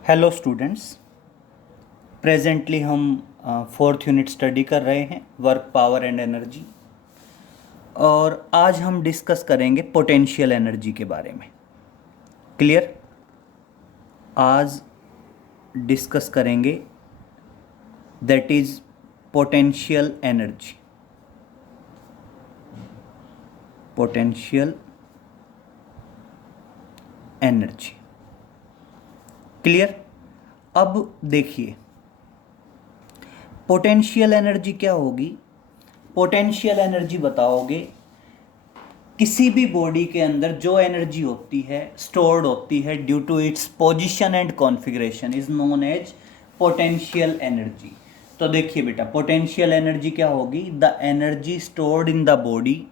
Hello students. Presently हम fourth unit study कर रहे हैं, वर्क, पावर एंड एनर्जी। और आज हम डिस्कस करेंगे पोटेंशियल एनर्जी के बारे में। क्लियर? आज डिस्कस करेंगे that is potential energy. Potential energy. Clear? अब देखिए, पोटेंशियल एनर्जी क्या होगी। पोटेंशियल एनर्जी बताओगे किसी भी बॉडी के अंदर जो एनर्जी होती है, स्टोर्ड होती है due to its position and configuration, is known as potential energy. तो देखिए बेटा, पोटेंशियल एनर्जी क्या होगी? The energy stored in the body,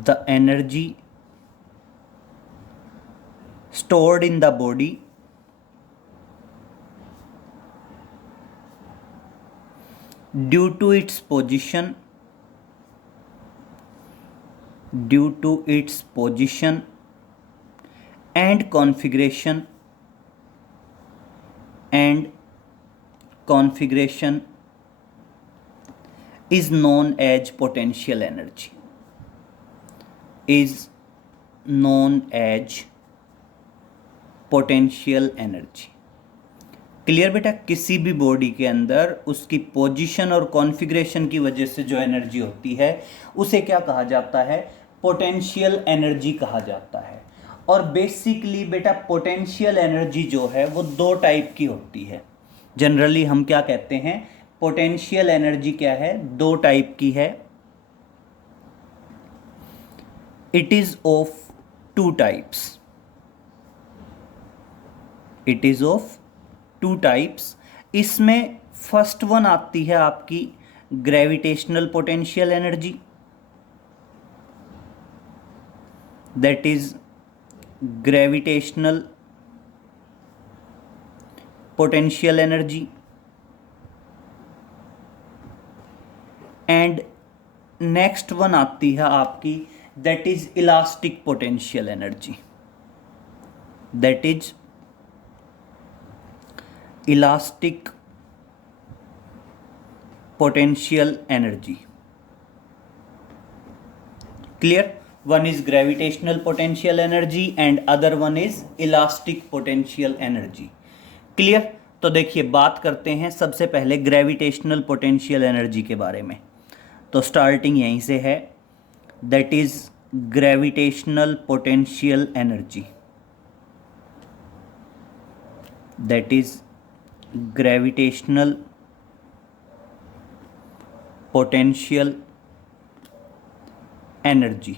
the energy stored in the body due to its position and configuration is known as potential energy, is known as potential energy. Clear बेटा? किसी भी body के अंदर उसकी position और configuration की वजह से जो एनर्जी होती है उसे क्या कहा जाता है? पोटेंशियल एनर्जी कहा जाता है। और बेसिकली बेटा, पोटेंशियल एनर्जी जो है वो दो टाइप की होती है। जनरली हम क्या कहते हैं? पोटेंशियल एनर्जी क्या है? दो टाइप की है। It is of two types. It is of two types. इसमें फर्स्ट वन आती है आपकी gravitational potential energy, that is gravitational potential energy. And next one आती है आपकी that is elastic potential energy, that is elastic potential energy. Clear? One is gravitational potential energy and other one is elastic potential energy. Clear? तो देखिए, बात करते हैं सबसे पहले ग्रेविटेशनल पोटेंशियल एनर्जी के बारे में। तो स्टार्टिंग यहीं से है, that is gravitational potential energy, that is gravitational potential energy.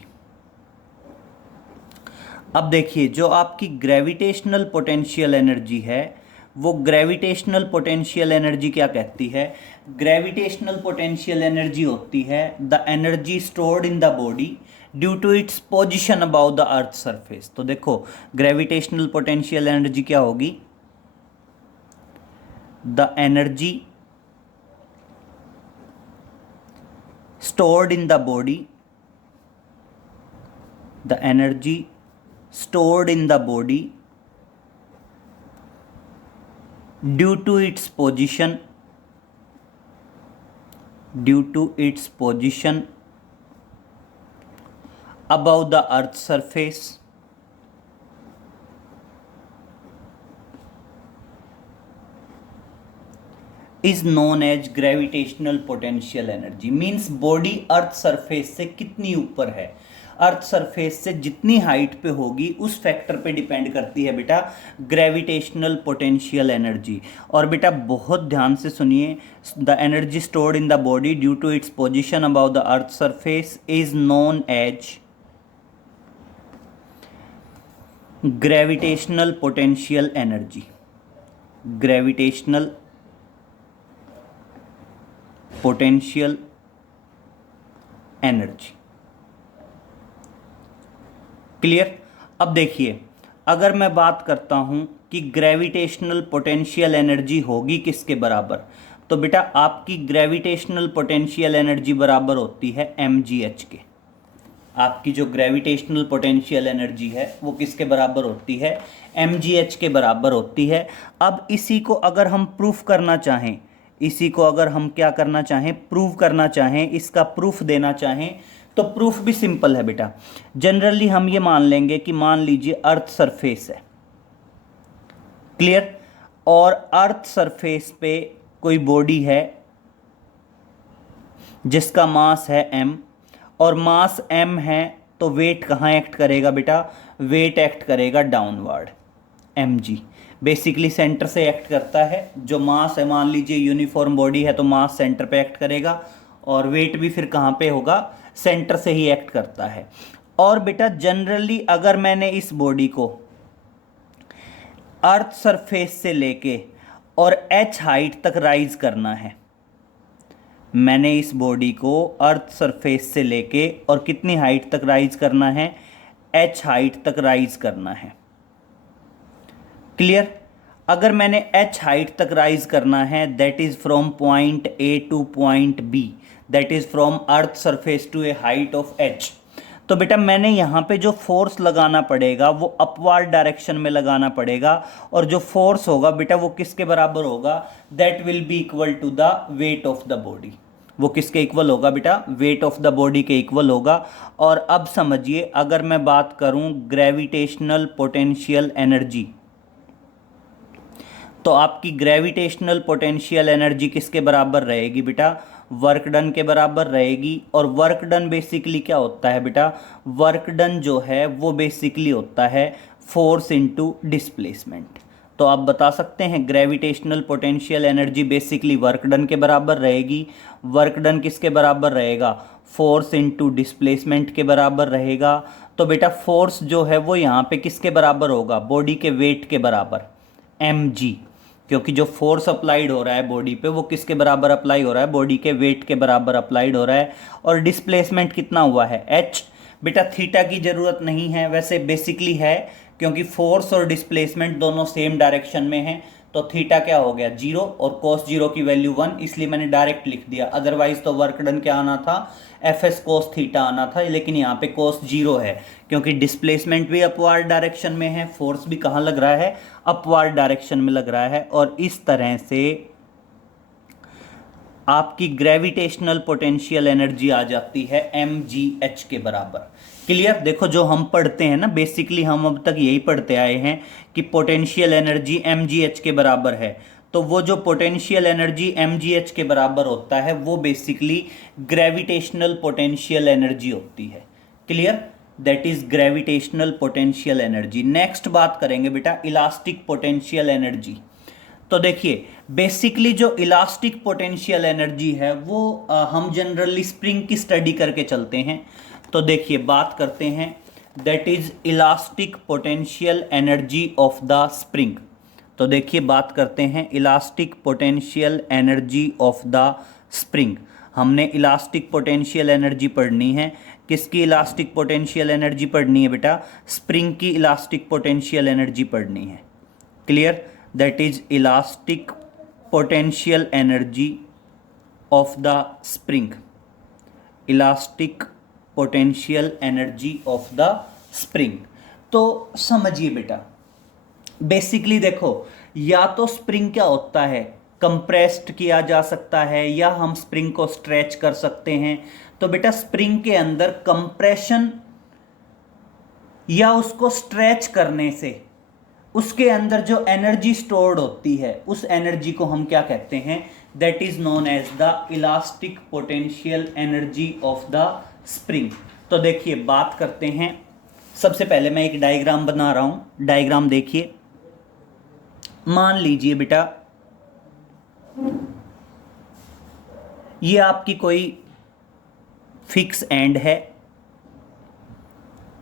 अब देखिए, जो आपकी ग्रेविटेशनल पोटेंशियल एनर्जी है वो ग्रेविटेशनल पोटेंशियल एनर्जी क्या कहती है? ग्रेविटेशनल पोटेंशियल एनर्जी होती है the energy stored in the body due to its position about the earth surface. तो देखो, ग्रेविटेशनल पोटेंशियल एनर्जी क्या होगी? the energy stored in the body, the energy stored in the body due to its position above the earth surface is known as gravitational potential energy. Means body earth surface से कितनी ऊपर है, अर्थ surface से जितनी height पे होगी उस factor पे डिपेंड करती है बेटा ग्रेविटेशनल पोटेंशियल एनर्जी। और बेटा बहुत ध्यान से सुनिए, the energy stored in the body due to its position about the earth surface is known as gravitational potential energy, gravitational potential energy. Clear? अब देखिए, अगर मैं बात करता हूं कि ग्रेविटेशनल पोटेंशियल एनर्जी होगी किसके बराबर, तो बेटा आपकी ग्रेविटेशनल पोटेंशियल एनर्जी बराबर होती है mgh के। आपकी जो ग्रेविटेशनल पोटेंशियल एनर्जी है वो किसके बराबर होती है, mgh के बराबर होती है। अब इसी को अगर हम प्रूफ करना चाहें, इसी को अगर हम क्या करना चाहें, प्रूव करना चाहें, इसका प्रूफ देना चाहें, तो प्रूफ भी सिंपल है बेटा। जनरली हम ये मान लेंगे कि मान लीजिए अर्थ सरफेस है, क्लियर, और अर्थ सरफेस पे कोई बॉडी है जिसका मास है m, और मास m है तो वेट कहाँ एक्ट करेगा बेटा, वेट एक्ट करेगा डाउनवर्ड, mg बेसिकली सेंटर से एक्ट करता है। जो मास है, मान लीजिए यूनिफॉर्म बॉडी है तो मास सेंटर पे एक्ट करेगा, और वेट भी फिर कहाँ पे होगा, सेंटर से ही एक्ट करता है। और बेटा जनरली अगर मैंने इस बॉडी को अर्थ सरफेस से लेके और h हाइट तक राइज करना है, मैंने इस बॉडी को अर्थ सरफेस से लेके और कितनी हाइट तक राइज करना है, h हाइट तक राइज करना है, क्लियर। अगर मैंने h हाइट तक राइज करना है, that is from point A to point B, that is from earth surface to a height of h, तो बेटा मैंने यहाँ पे जो फोर्स लगाना पड़ेगा वो अपवर्ड डायरेक्शन में लगाना पड़ेगा, और जो फोर्स होगा बेटा वो किसके बराबर होगा, that will be equal to the weight of the body. वो किसके इक्वल होगा बेटा, वेट ऑफ द बॉडी के इक्वल होगा। और अब समझिए, अगर मैं बात करूं ग्रेविटेशनल पोटेंशियल एनर्जी, तो आपकी ग्रेविटेशनल पोटेंशियल एनर्जी किसके बराबर रहेगी बेटा, वर्क डन के बराबर रहेगी। और वर्क डन बेसिकली क्या होता है बेटा, वर्क डन जो है वो बेसिकली होता है फोर्स इनटू डिस्प्लेसमेंट। तो आप बता सकते हैं gravitational potential energy basically work done के बराबर रहेगी। वर्क डन किसके बराबर रहेगा, फोर्स इनटू डिस्प्लेसमेंट के बराबर रहेगा। तो बेटा फोर्स जो है वो यहाँ पे किसके बराबर होगा, बॉडी के वेट के बराबर, mg, क्योंकि जो फोर्स अप्लाइड हो रहा है बॉडी पे वो किसके बराबर अप्लाई हो रहा है, बॉडी के वेट के बराबर अप्लाइड हो रहा है। और डिस्प्लेसमेंट कितना हुआ है, h। बेटा थीटा की ज़रूरत नहीं है, वैसे बेसिकली है, क्योंकि फोर्स और डिस्प्लेसमेंट दोनों सेम डायरेक्शन में हैं, तो थीटा क्या हो गया 0 और cos 0 की वैल्यू 1, इसलिए मैंने डायरेक्ट लिख दिया। अदरवाइज तो वर्क डन क्या आना था, fs cos थीटा आना था, लेकिन यहाँ पे cos 0 है, क्योंकि डिस्प्लेसमेंट भी अपवर्ड डायरेक्शन में है, फोर्स भी कहाँ लग रहा है, अपवर्ड डायरेक्शन में लग रहा है। और इस तरह से आपकी ग्रेविटेशनल पोटेंशियल एनर्जी आ जाती है mgh के बराबर। क्लियर। देखो जो हम पढ़ते हैं ना, बेसिकली हम अब तक यही पढ़ते आए हैं कि पोटेंशियल एनर्जी mgh के बराबर है, तो वो जो पोटेंशियल एनर्जी mgh के बराबर होता है वो बेसिकली ग्रेविटेशनल पोटेंशियल एनर्जी होती है। Clear, that is gravitational potential energy. Next बात करेंगे बेटा इलास्टिक पोटेंशियल एनर्जी। तो देखिए बेसिकली जो इलास्टिक पोटेंशियल एनर्जी है वो हम जनरली स्प्रिंग की स्टडी करके चलते हैं। तो देखिए बात करते हैं that is elastic potential energy of the spring. तो देखिए बात करते हैं elastic potential energy of the spring. हमने इलास्टिक पोटेंशियल एनर्जी पढ़नी है। किसकी इलास्टिक पोटेंशियल एनर्जी पढ़नी है बेटा, स्प्रिंग की इलास्टिक पोटेंशियल एनर्जी पढ़नी है। Clear, that is elastic potential energy of the spring, elastic potential energy of the spring. तो समझिए बेटा बेसिकली देखो, या तो स्प्रिंग क्या होता है, कंप्रेस्ड किया जा सकता है या हम स्प्रिंग को स्ट्रेच कर सकते हैं। तो बेटा स्प्रिंग के अंदर कंप्रेशन या उसको स्ट्रेच करने से उसके अंदर जो एनर्जी स्टोर्ड होती है उस एनर्जी को हम क्या कहते हैं, that is known as the elastic potential energy of the spring. तो देखिए बात करते हैं, सबसे पहले मैं एक डायग्राम बना रहा हूं। डायग्राम देखिए, मान लीजिए बेटा ये आपकी कोई फिक्स एंड है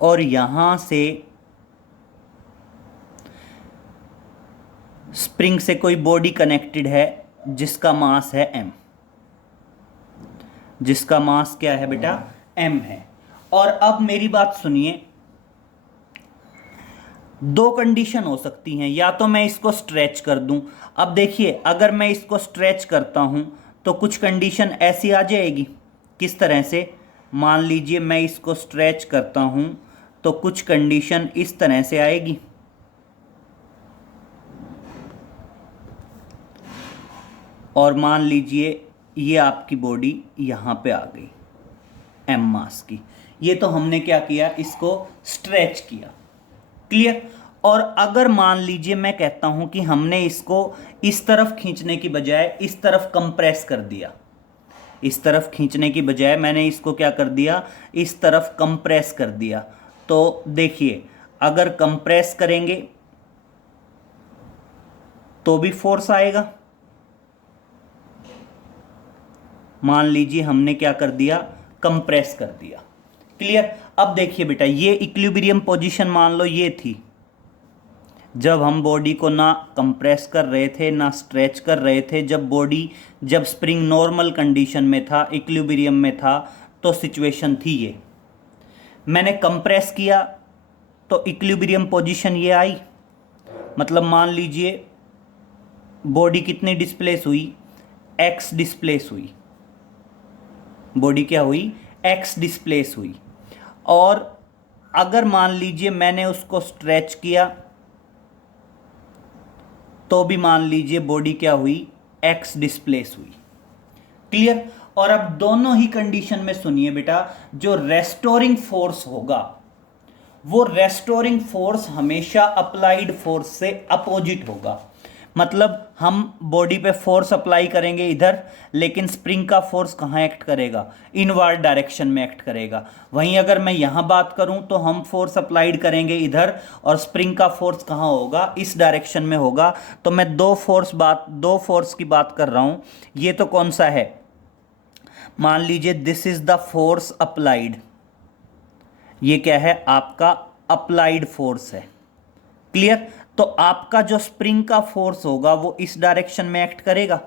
और यहां से स्प्रिंग से कोई बॉडी कनेक्टेड है जिसका मास है m, जिसका मास क्या है बेटा m है। और अब मेरी बात सुनिए, दो कंडीशन हो सकती हैं, या तो मैं इसको स्ट्रेच कर दूं। अब देखिए अगर मैं इसको स्ट्रेच करता हूं तो कुछ कंडीशन ऐसी आ जाएगी, किस तरह से, मान लीजिए मैं इसको स्ट्रेच करता हूं तो कुछ कंडीशन इस तरह से आएगी, और मान लीजिए ये आपकी बॉडी यहां पे आ गई एम मास की। ये तो हमने क्या किया, इसको स्ट्रेच किया। क्लियर। और अगर मान लीजिए मैं कहता हूं कि हमने इसको इस तरफ खींचने की बजाय इस तरफ कंप्रेस कर दिया, इस तरफ खींचने की बजाय मैंने इसको क्या कर दिया, इस तरफ कंप्रेस कर दिया, तो देखिए अगर कंप्रेस करेंगे तो भी फोर्स आएगा। मान लीजिए हमने क्या कर दिया, कंप्रेस कर दिया। क्लियर। अब देखिए बेटा, ये इक्विलिब्रियम पोजीशन मान लो ये थी, जब हम बॉडी को ना कंप्रेस कर रहे थे ना स्ट्रेच कर रहे थे, जब स्प्रिंग नॉर्मल कंडीशन में था, इक्विलिब्रियम में था, तो सिचुएशन थी ये। मैंने कंप्रेस किया तो इक्विलिब्रियम पोजीशन ये आई, मतलब मान लीजिए बॉडी कितनी डिस्प्लेस हुई, एक्स डिस्प्लेस हुई, बॉडी क्या हुई, एक्स डिस्प्लेस हुई। और अगर मान लीजिए मैंने उसको स्ट्रेच किया तो भी मान लीजिए बॉडी क्या हुई, एक्स डिस्प्लेस हुई। क्लियर। और अब दोनों ही कंडीशन में सुनिए बेटा, जो रेस्टोरिंग फोर्स होगा वो रेस्टोरिंग फोर्स हमेशा अप्लाइड फोर्स से अपोजिट होगा। मतलब हम बॉडी पे फोर्स अप्लाई करेंगे इधर, लेकिन स्प्रिंग का फोर्स कहाँ एक्ट करेगा, इनवर्ड डायरेक्शन में एक्ट करेगा। वहीं अगर मैं यहाँ बात करूँ तो हम फोर्स अप्लाइड करेंगे इधर, और स्प्रिंग का फोर्स कहाँ होगा, इस डायरेक्शन में होगा। तो मैं दो फोर्स की बात कर रहा हूँ। ये तो कौन सा है, मान लीजिए this is the force applied, ये क्या है, आपका अप्लाइड फोर्स है। क्लियर। तो आपका जो स्प्रिंग का फोर्स होगा वो इस डायरेक्शन में एक्ट करेगा,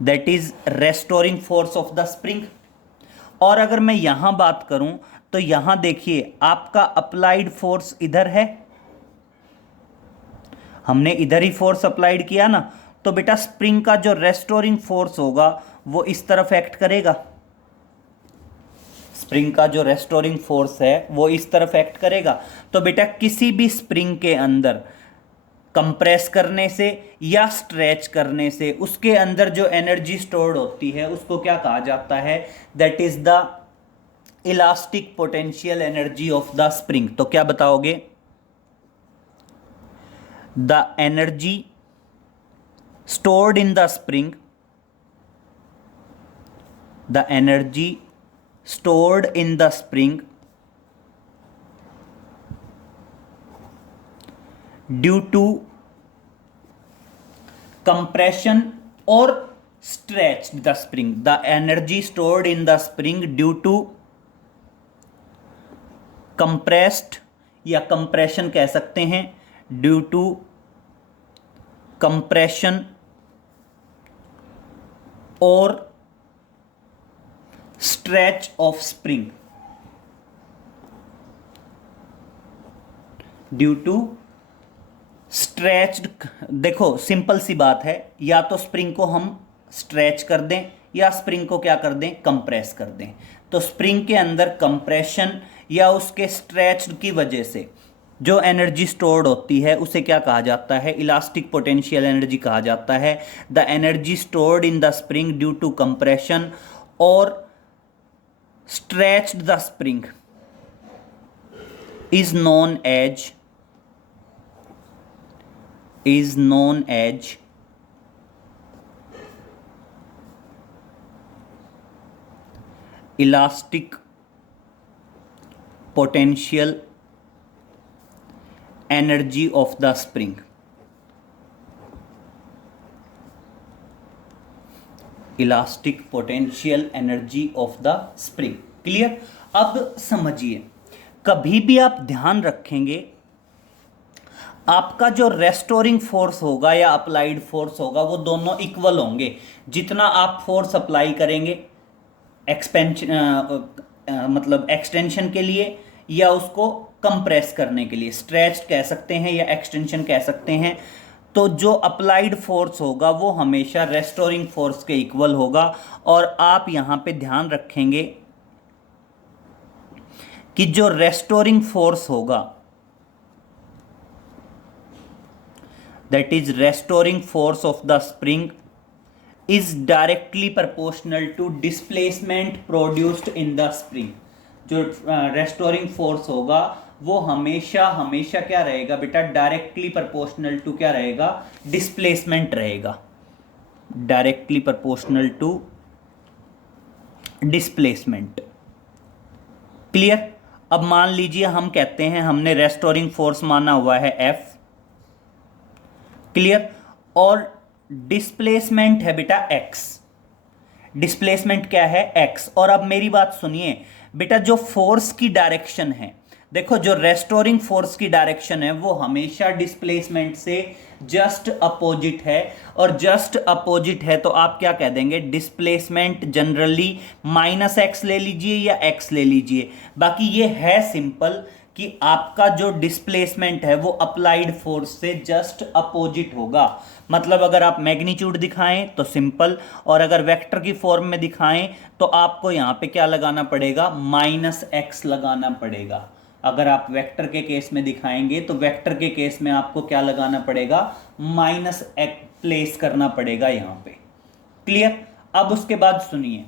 that is restoring force of the spring. और अगर मैं यहां बात करूं तो यहां देखिए आपका अप्लाइड फोर्स इधर है, हमने इधर ही फोर्स अप्लाइड किया ना, तो बेटा स्प्रिंग का जो रेस्टोरिंग फोर्स होगा वो इस तरफ एक्ट करेगा, स्प्रिंग का जो रेस्टोरिंग फोर्स है वो इस तरफ एक्ट करेगा। तो बेटा किसी भी स्प्रिंग के अंदर कंप्रेस करने से या स्ट्रेच करने से उसके अंदर जो एनर्जी स्टोर्ड होती है उसको क्या कहा जाता है, that is the elastic potential energy of the spring. तो क्या बताओगे, the energy stored in the spring, the energy stored in the spring due to compression or stretched the spring, the energy stored in the spring due to compressed या compression कह सकते हैं, due to compression or stretch of spring, due to stretched. देखो simple सी बात है, या तो स्प्रिंग को हम स्ट्रेच कर दें या स्प्रिंग को क्या कर दें, कंप्रेस कर दें। तो स्प्रिंग के अंदर कंप्रेशन या उसके स्ट्रेच्ड की वजह से जो एनर्जी स्टोर्ड होती है उसे क्या कहा जाता है, इलास्टिक पोटेंशियल एनर्जी कहा जाता है। The energy stored in the spring due to compression और stretched the spring is known as elastic potential energy of the spring। Elastic potential energy of the spring. Clear. अब समझिए, कभी भी आप ध्यान रखेंगे आपका जो रेस्टोरिंग फोर्स होगा या अप्लाइड फोर्स होगा वो दोनों इक्वल होंगे। जितना आप फोर्स अप्लाई करेंगे मतलब एक्सटेंशन के लिए या उसको कंप्रेस करने के लिए, स्ट्रेच कह सकते हैं या एक्सटेंशन कह सकते हैं, तो जो अप्लाइड फोर्स होगा वो हमेशा रेस्टोरिंग फोर्स के इक्वल होगा। और आप यहाँ पे ध्यान रखेंगे कि जो रेस्टोरिंग फोर्स होगा, that is restoring force of the spring is directly proportional to displacement produced in the spring. जो रेस्टोरिंग फोर्स होगा वो हमेशा हमेशा क्या रहेगा बेटा, डायरेक्टली प्रोपोर्शनल टू क्या रहेगा, डिस्प्लेसमेंट रहेगा, directly proportional to displacement. Clear. अब मान लीजिए हम कहते हैं हमने रेस्टोरिंग फोर्स माना हुआ है F, क्लियर, और डिस्प्लेसमेंट है बेटा x। डिस्प्लेसमेंट क्या है, x। और अब मेरी बात सुनिए बेटा, जो फोर्स की डायरेक्शन है, देखो जो रेस्टोरिंग फोर्स की डायरेक्शन है वो हमेशा डिस्प्लेसमेंट से जस्ट अपोजिट है, और जस्ट अपोजिट है तो आप क्या कह देंगे, डिस्प्लेसमेंट जनरली -x ले लीजिए या x ले लीजिए। बाकी ये है सिंपल कि आपका जो डिस्प्लेसमेंट है वो अप्लाइड फोर्स से जस्ट अपोजिट होगा। मतलब अगर आप मैग्नीट्यूड दिखाएं तो सिंपल, और अगर वेक्टर की फॉर्म में दिखाएं तो आपको यहां पे क्या लगाना पड़ेगा, -x लगाना पड़ेगा। अगर आप वेक्टर के केस में दिखाएंगे तो वेक्टर के केस में आपको क्या लगाना पड़ेगा, -x प्लेस करना पड़ेगा यहां पे। क्लियर। अब उसके बाद सुनिए,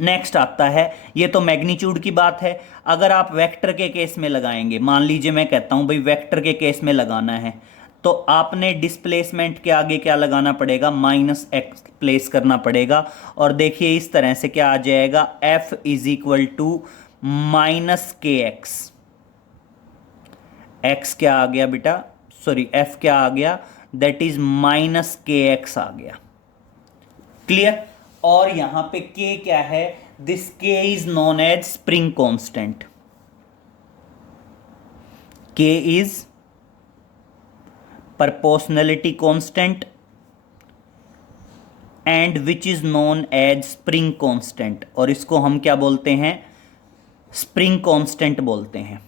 नेक्स्ट आता है, ये तो मैग्नीट्यूड की बात है। अगर आप वेक्टर के केस में लगाएंगे, मान लीजिए मैं कहता हूं भाई वेक्टर के केस में लगाना है, तो आपने डिस्प्लेसमेंट के आगे क्या लगाना पड़ेगा, -x प्लेस करना पड़ेगा। और देखिए इस तरह से क्या आ जाएगा, F is equal to -kx। x क्या आ गया बेटा, सॉरी F क्या आ गया, दैट इज -kx आ गया। क्लियर। और यहां पे k क्या है, this k is known as spring constant. k is proportionality constant and which is known as spring constant, और इसको हम क्या बोलते हैं, स्प्रिंग कांस्टेंट बोलते हैं।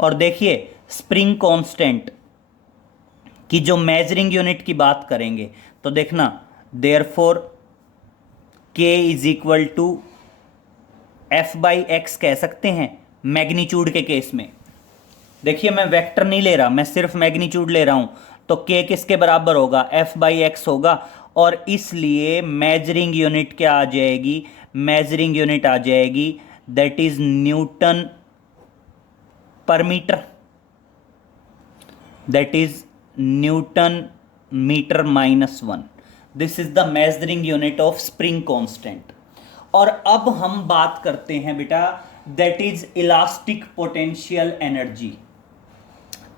और देखिए स्प्रिंग कांस्टेंट की जो मेजरिंग यूनिट की बात करेंगे तो देखना, therefore k is equal to F/x कह सकते हैं मैग्नीट्यूड के केस में। देखिए मैं वेक्टर नहीं ले रहा, मैं सिर्फ मैग्नीट्यूड ले रहा हूं, तो k किसके बराबर होगा, F/x होगा। और इसलिए मेजरिंग यूनिट क्या आ जाएगी, मेजरिंग यूनिट आ जाएगी that is newton per metre, that is newton metre -1। This is the measuring unit of spring constant. और अब हम बात करते हैं बेटा, that is elastic potential energy.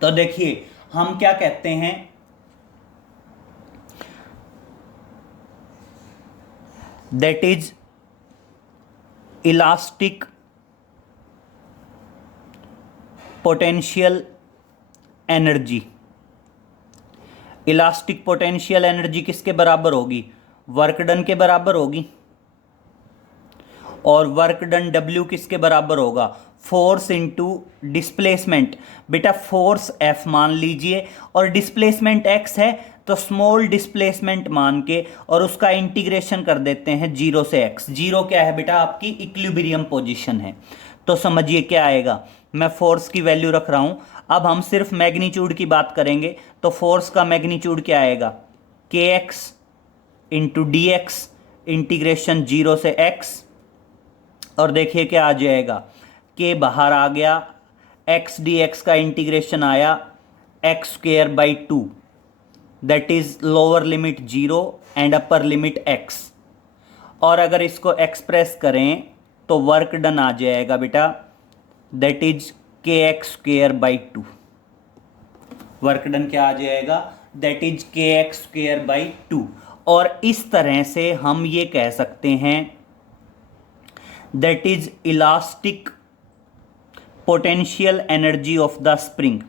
तो देखिए हम क्या कहते हैं, that is elastic potential energy. Elastic potential energy किसके बराबर होगी, वर्क डन के बराबर होगी। और वर्क डन W किसके बराबर होगा, फोर्स इनटू डिस्प्लेसमेंट। बेटा फोर्स F मान लीजिए और डिस्प्लेसमेंट x है, तो स्मॉल डिस्प्लेसमेंट मान के और उसका इंटीग्रेशन कर देते हैं 0 से x। 0 क्या है बेटा, आपकी इक्विलिब्रियम पोजीशन है। तो समझिए क्या आएगा, मैं फोर्स की वैल्यू रख रहा हूं। अब हम सिर्फ मैग्नीट्यूड की बात करेंगे तो फोर्स का मैग्नीट्यूड क्या आएगा, kx into D x integration 0 से x। और देखिए क्या आ जाएगा, k बाहर आ गया, x dx का इंटीग्रेशन आया x²/2, that is lower limit 0 and upper limit x। और अगर इसको एक्सप्रेस करें तो वर्क डन आ जाएगा बेटा, that is kx²/2। Work done क्या आ जाएगा, दैट इज kx²/2। और इस तरह से हम ये कह सकते हैं that is elastic potential energy of the spring.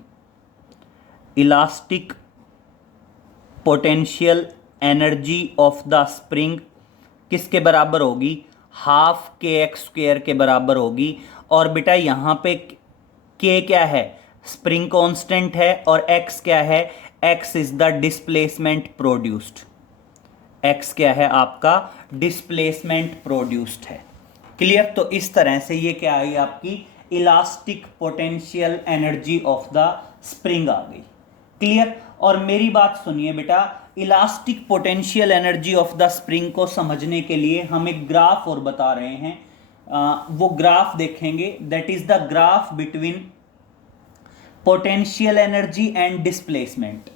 Elastic potential energy of the spring किसके बराबर होगी, हाफ kx² के बराबर होगी। और बेटा यहाँ पे k क्या है, स्प्रिंग कांस्टेंट है, और x क्या है, x is the displacement produced. x क्या है आपका, डिस्प्लेसमेंट प्रोड्यूस्ड है। क्लियर। तो इस तरह से ये क्या आई आपकी elastic potential energy of the spring आ गई। क्लियर। और मेरी बात सुनिए बेटा, elastic potential energy of the spring को समझने के लिए हम एक ग्राफ और बता रहे हैं। वो ग्राफ देखेंगे, that is the graph between potential energy and displacement.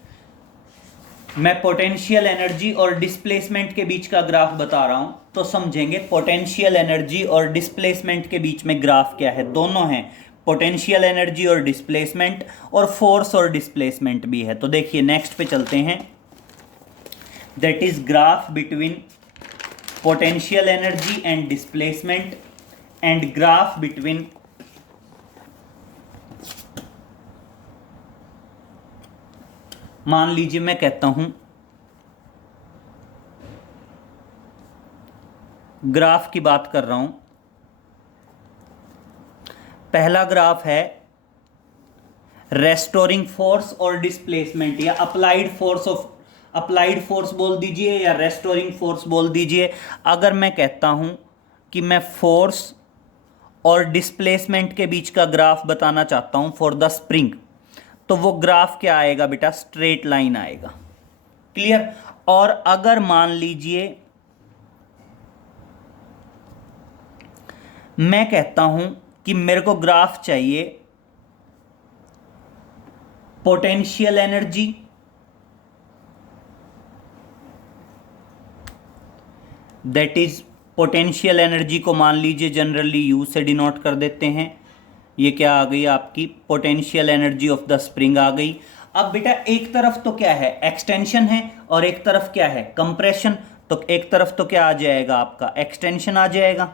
मैं पोटेंशियल एनर्जी और डिस्प्लेसमेंट के बीच का ग्राफ बता रहा हूं, तो समझेंगे पोटेंशियल एनर्जी और डिस्प्लेसमेंट के बीच में ग्राफ क्या है। दोनों हैं, पोटेंशियल एनर्जी और डिस्प्लेसमेंट, और फोर्स और डिस्प्लेसमेंट भी है। तो देखिए नेक्स्ट पे चलते हैं, that is graph between potential energy and displacement and graph between मान लीजिए मैं कहता हूं ग्राफ की बात कर रहा हूं। पहला ग्राफ है रेस्टोरिंग फोर्स और डिस्प्लेसमेंट, या अप्लाइड फोर्स बोल दीजिए या रेस्टोरिंग फोर्स बोल दीजिए। अगर मैं कहता हूं कि मैं फोर्स और डिस्प्लेसमेंट के बीच का ग्राफ बताना चाहता हूं फॉर द स्प्रिंग, तो वो ग्राफ क्या आएगा बेटा, स्ट्रेट लाइन आएगा। क्लियर। और अगर मान लीजिए मैं कहता हूं कि मेरे को ग्राफ चाहिए potential energy that is potential energy को मान लीजिए जनरली यू से डिनोट कर देते हैं। ये क्या आ गई आपकी potential energy of the spring आ गई। अब बेटा एक तरफ तो क्या है, एक्सटेंशन है, और एक तरफ क्या है, कंप्रेशन। तो एक तरफ तो क्या आ जाएगा आपका, एक्सटेंशन आ जाएगा,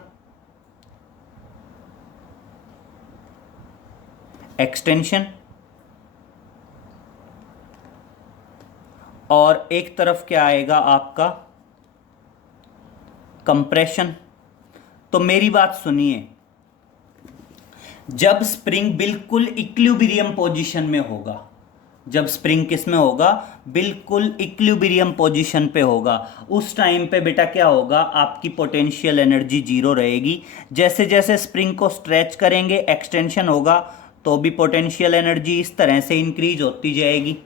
एक्सटेंशन, और एक तरफ क्या आएगा आपका, कंप्रेशन। तो मेरी बात सुनिए, जब स्प्रिंग बिल्कुल इक्विलिब्रियम पोजीशन में होगा, जब स्प्रिंग किस में होगा, बिल्कुल इक्विलिब्रियम पोजीशन पे होगा, उस टाइम पे बेटा क्या होगा, आपकी पोटेंशियल एनर्जी जीरो रहेगी। जैसे जैसे स्प्रिंग को स्ट्रेच करेंगे, एक्सटेंशन होगा, तो भी पोटेंशियल एनर्जी इस तरह से इंक्रीज होती जाएगी।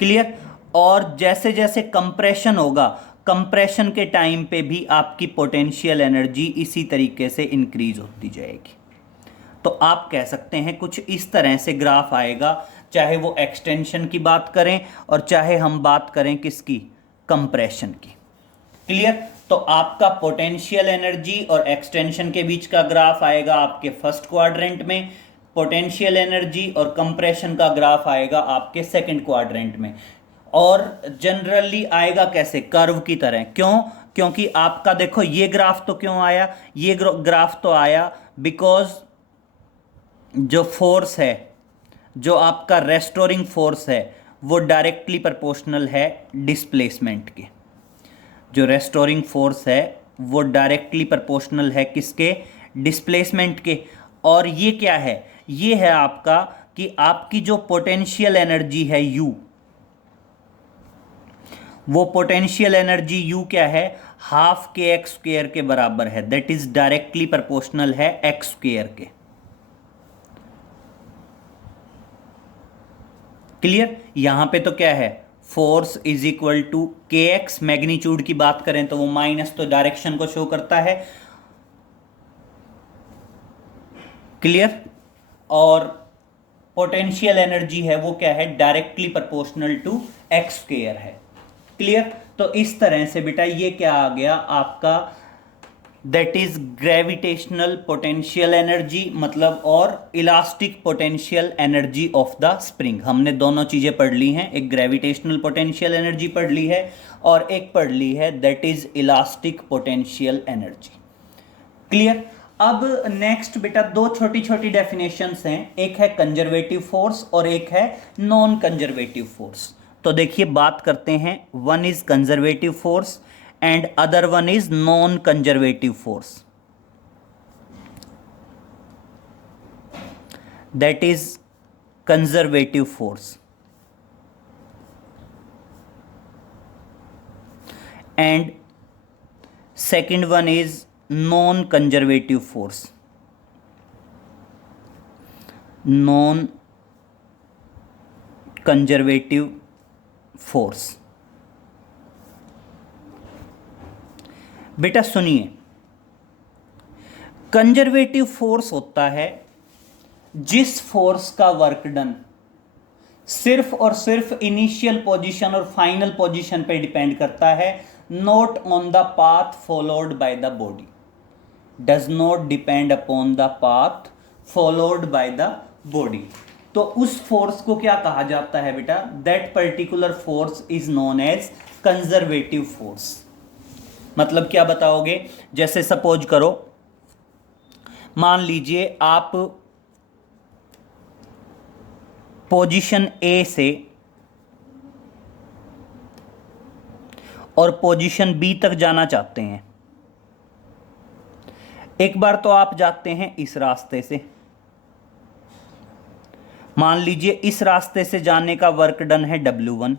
क्लियर। और जैसे जैसे कंप्रेशन होगा, कंप्रेशन के टाइम पे भी आपकी पोटेंशियल एनर्जी इसी तरीके से इंक्रीज होती जाएगी। तो आप कह सकते हैं कुछ इस तरह से ग्राफ आएगा, चाहे वो एक्सटेंशन की बात करें और चाहे हम बात करें किसकी, कंप्रेशन की। क्लियर। तो आपका पोटेंशियल एनर्जी और एक्सटेंशन के बीच का ग्राफ आएगा आपके फर्स्ट क्वाड्रेंट में, पोटेंशियल एनर्जी और कंप्रेशन का ग्राफ आएगा आपके सेकंड क्वाड्रेंट में। और जनरली आएगा कैसे, कर्व की तरह। क्यों? क्योंकि आपका देखो ये ग्राफ तो क्यों आया, ये ग्राफ तो आया बिकॉज जो फोर्स है, जो आपका रेस्टोरिंग फोर्स है, वो डायरेक्टली प्रोपोर्शनल है डिस्प्लेसमेंट के। जो रेस्टोरिंग फोर्स है वो डायरेक्टली प्रोपोर्शनल है किसके, डिस्प्लेसमेंट के। और ये क्या है, ये है आपका कि आपकी जो पोटेंशियल एनर्जी है U, वो पोटेंशियल एनर्जी U क्या है, हाफ के एक्स स्क्वेयर के बराबर है, दैट इज डायरेक्टली प्रोपोर्शनल है एक्स स्क्वेयर के। क्लियर। यहां पे तो क्या है, फोर्स इज इक्वल टू के एक्स, मैग्नीट्यूड की बात करें तो वो माइनस तो डायरेक्शन को शो करता है। क्लियर। और पोटेंशियल एनर्जी है वो क्या है, directly proportional to x square है। क्लियर। तो इस तरह से बेटा ये क्या आ गया आपका, that is gravitational potential energy, मतलब और elastic potential energy of the spring. हमने दोनों चीजें पढ़ ली हैं, एक ग्रेविटेशनल पोटेंशियल एनर्जी पढ़ ली है और एक पढ़ ली है that is elastic potential energy. Clear. अब नेक्स्ट बेटा दो छोटी छोटी डेफिनेशंस हैं, एक है कंजर्वेटिव फोर्स और एक है नॉन कंजर्वेटिव फोर्स। तो देखिए बात करते हैं, one is conservative force and other one is non-conservative force, that is conservative force, and second one is non conservative force, non conservative force. बेटा सुनिए, कंजर्वेटिव फोर्स होता है जिस फोर्स का वर्क डन सिर्फ और सिर्फ इनिशियल पोजीशन और फाइनल पोजीशन पे डिपेंड करता है, not on the path followed by the body, does not depend upon the path followed by the body. तो उस फोर्स को क्या कहा जाता है बेटा? That particular force is known as conservative force. मतलब क्या बताओगे? जैसे सपोज करो, मान लीजिए आप पोजीशन ए से और पोजीशन बी तक जाना चाहते हैं। एक बार तो आप जाते हैं इस रास्ते से, मान लीजिए इस रास्ते से जाने का वर्क डन है W1।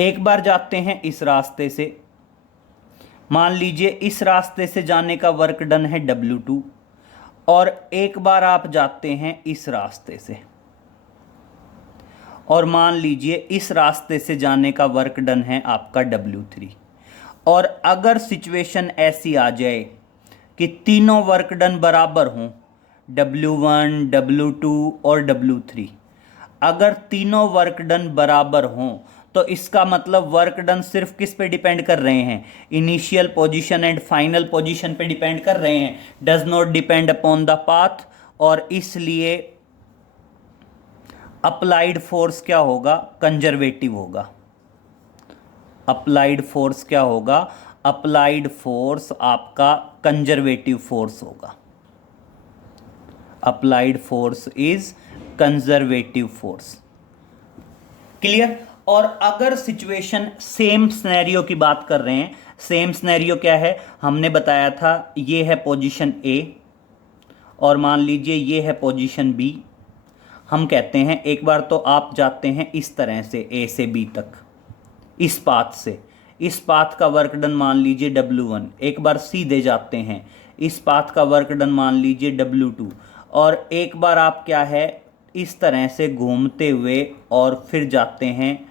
एक बार जाते हैं इस रास्ते से, मान लीजिए इस रास्ते से जाने का वर्क डन है W2। और एक बार आप जाते हैं इस रास्ते से, और मान लीजिए इस रास्ते से जाने का वर्क डन है आपका W3। और अगर सिचुएशन ऐसी आ जाए कि तीनों वर्क डन बराबर हों, W1, W2 और W3, अगर तीनों वर्क डन बराबर हों तो इसका मतलब वर्क डन सिर्फ किस पे डिपेंड कर रहे हैं? Initial position and final position पे डिपेंड कर रहे हैं, does not depend upon the path. और इसलिए अप्लाइड फोर्स क्या होगा? कंजर्वेटिव होगा। अप्लाइड फोर्स क्या होगा? अप्लाइड फोर्स आपका कंजर्वेटिव फोर्स होगा। Applied force is conservative force. Clear? और अगर सिचुएशन सेम सिनेरियो की बात कर रहे हैं, सेम सिनेरियो क्या है? हमने बताया था ये है पोजीशन ए और मान लीजिए ये है पोजीशन बी। हम कहते हैं एक बार तो आप जाते हैं इस तरह से ए से बी तक, इस पाथ से, इस पाथ का वर्क डन मान लीजिए W1। एक बार सीधे जाते हैं, इस पाथ का वर्क डन मान लीजिए W2। और एक बार आप क्या है इस तरह से घूमते हुए और फिर जाते हैं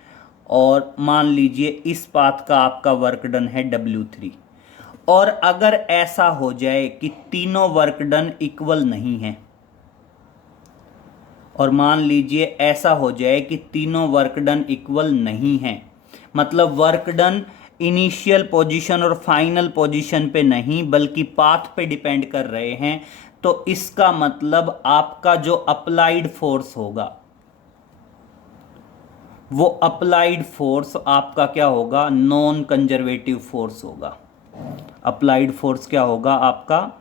और मान लीजिए इस पाथ का आपका वर्क डन है W3। और अगर ऐसा हो जाए कि तीनों वर्क डन इक्वल नहीं हैं, और मान लीजिए ऐसा हो जाए कि तीनों वर्क डन इक्वल नहीं हैं, मतलब वर्क डन इनिशियल पोजीशन और फाइनल पोजीशन पे नहीं बल्कि पाथ पे डिपेंड कर रहे हैं, तो इसका मतलब आपका जो अप्लाइड फोर्स होगा वो अप्लाइड फोर्स आपका क्या होगा? नॉन कंजर्वेटिव फोर्स होगा। अप्लाइड फोर्स क्या होगा? आपका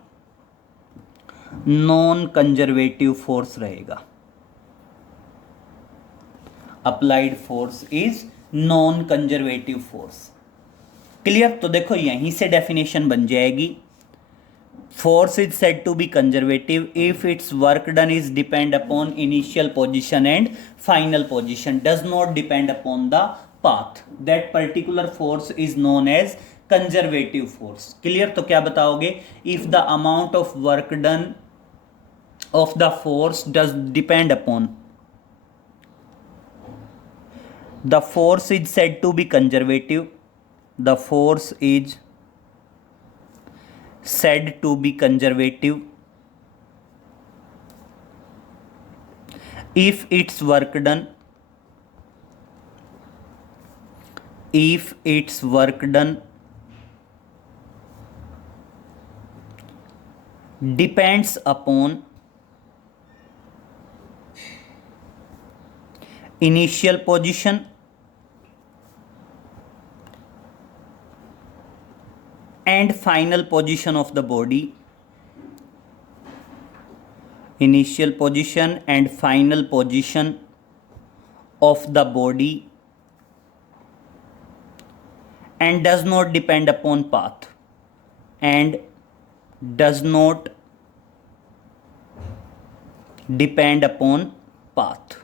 नॉन कंजर्वेटिव फोर्स रहेगा। Applied force is non conservative force. Clear? तो देखो यहीं से डेफिनेशन बन जाएगी। Force is said to be conservative if its work done is depend upon initial position and final position, does not depend upon the path. That particular force is known as conservative force. Clear? तो क्या बताओगे? If the amount of work done of the force does depend upon, the force is said to be conservative. The force is said to be conservative if its work done depends upon initial position and final position of the body, initial position and final position of the body, and does not depend upon path, and does not depend upon path.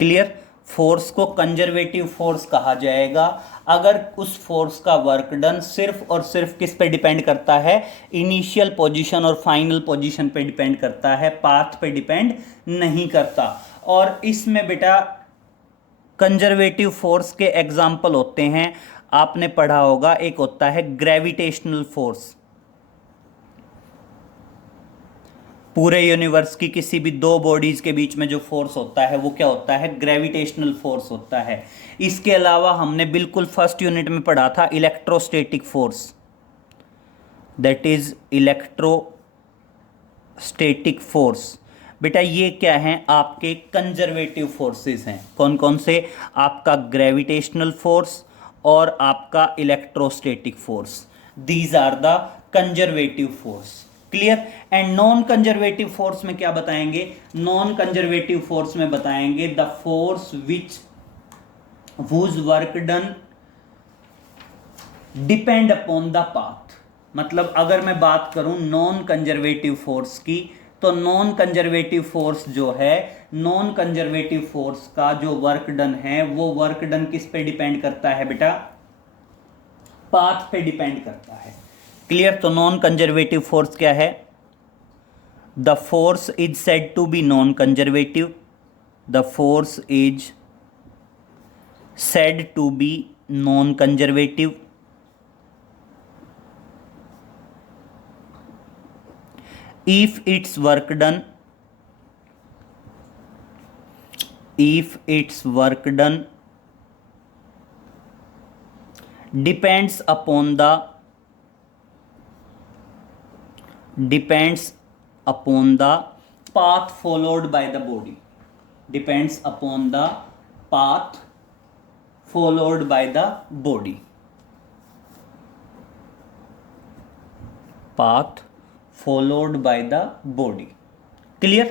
Clear? Force को conservative force कहा जाएगा अगर उस force का work done सिर्फ और सिर्फ किस पे डिपेंड करता है, इनिशियल पोजीशन और फाइनल पोजीशन पे डिपेंड करता है, पाथ पे डिपेंड नहीं करता। और इसमें बेटा कंजर्वेटिव फोर्स के एग्जाम्पल होते हैं, आपने पढ़ा होगा, एक होता है ग्रेविटेशनल फोर्स। पूरे यूनिवर्स की किसी भी दो बॉडीज के बीच में जो फोर्स होता है वो क्या होता है, ग्रेविटेशनल फोर्स होता है। इसके अलावा हमने बिल्कुल फर्स्ट यूनिट में पढ़ा था electrostatic force, that is electrostatic force. बेटा ये क्या हैं, आपके कंजर्वेटिव फोर्सेस हैं। कौन कौन से, आपका ग्रेविटेशनल फोर्स और आपका electrostatic force, these are the conservative force. Clear. And non conservative force में क्या बताएंगे, नॉन कंजर्वेटिव फोर्स में बताएंगे the force which whose work done depend upon the path. मतलब अगर मैं बात करूं नॉन कंजर्वेटिव फोर्स की, तो नॉन कंजर्वेटिव फोर्स जो है, नॉन कंजर्वेटिव फोर्स का जो वर्क डन है वो वर्क डन किस पे डिपेंड करता है बेटा, पाथ पे डिपेंड करता है। क्लियर। तो नॉन कंजर्वेटिव फोर्स क्या है, the force is said to be non conservative, the force is said to be non conservative if its work done depends upon the path followed by the body, depends upon the path followed by the body, path followed by the body। Clear.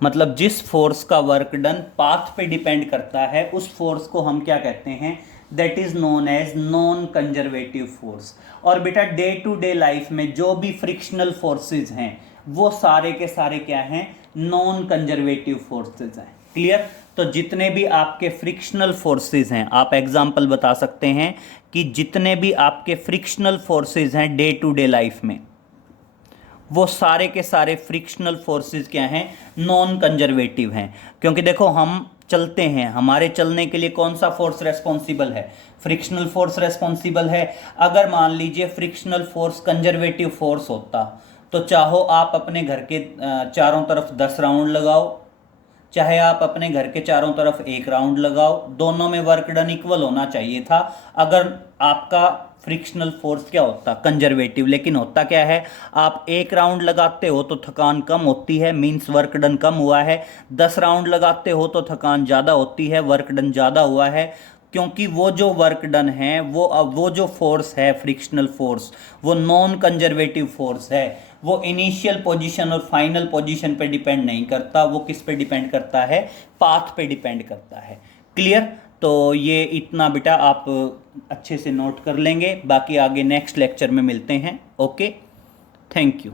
मतलब जिस force का work done path पे depend करता है उस force को हम क्या कहते हैं, that is known as non conservative force. और बेटा डे टू डे लाइफ में जो भी फ्रिक्शनल फोर्सेस हैं वो सारे के सारे क्या हैं, नॉन कंजर्वेटिव फोर्सेस हैं। क्लियर। तो जितने भी आपके फ्रिक्शनल फोर्सेस हैं, आप एग्जांपल बता सकते हैं कि जितने भी आपके फ्रिक्शनल फोर्सेस हैं डे टू डे लाइफ में, वो सारे के सारे फ्रिक्शनल फोर्सेस क्या हैं, नॉन कंजर्वेटिव हैं। क्योंकि देखो हम चलते हैं, हमारे चलने के लिए कौन सा फोर्स रेस्पॉन्सिबल है, फ्रिक्शनल फोर्स रेस्पॉन्सिबल है। अगर मान लीजिए फ्रिक्शनल फोर्स कंजर्वेटिव फोर्स होता तो चाहो आप अपने घर के चारों तरफ 10 राउंड लगाओ, चाहे आप अपने घर के चारों तरफ 1 राउंड लगाओ, दोनों में वर्क डन इक्वल होना चाहिए था अगर आपका फ्रिक्शनल फोर्स क्या होता, कंजर्वेटिव। लेकिन होता क्या है, आप 1 राउंड लगाते हो तो थकान कम होती है, मींस वर्क डन कम हुआ है। 10 राउंड लगाते हो तो थकान ज़्यादा होती है, वर्क डन ज़्यादा हुआ है। क्योंकि वो जो वर्क डन है वो जो फोर्स है फ्रिक्शनल फोर्स, वो नॉन कंजर्वेटिव फोर्स है। वो इनिशियल पोजीशन और फाइनल पोजीशन पे डिपेंड नहीं करता, वो किस पे डिपेंड करता है, पाथ पे डिपेंड करता है। क्लियर। तो ये इतना बेटा आप अच्छे से नोट कर लेंगे, बाकी आगे नेक्स्ट लेक्चर में मिलते हैं। Okay, thank you.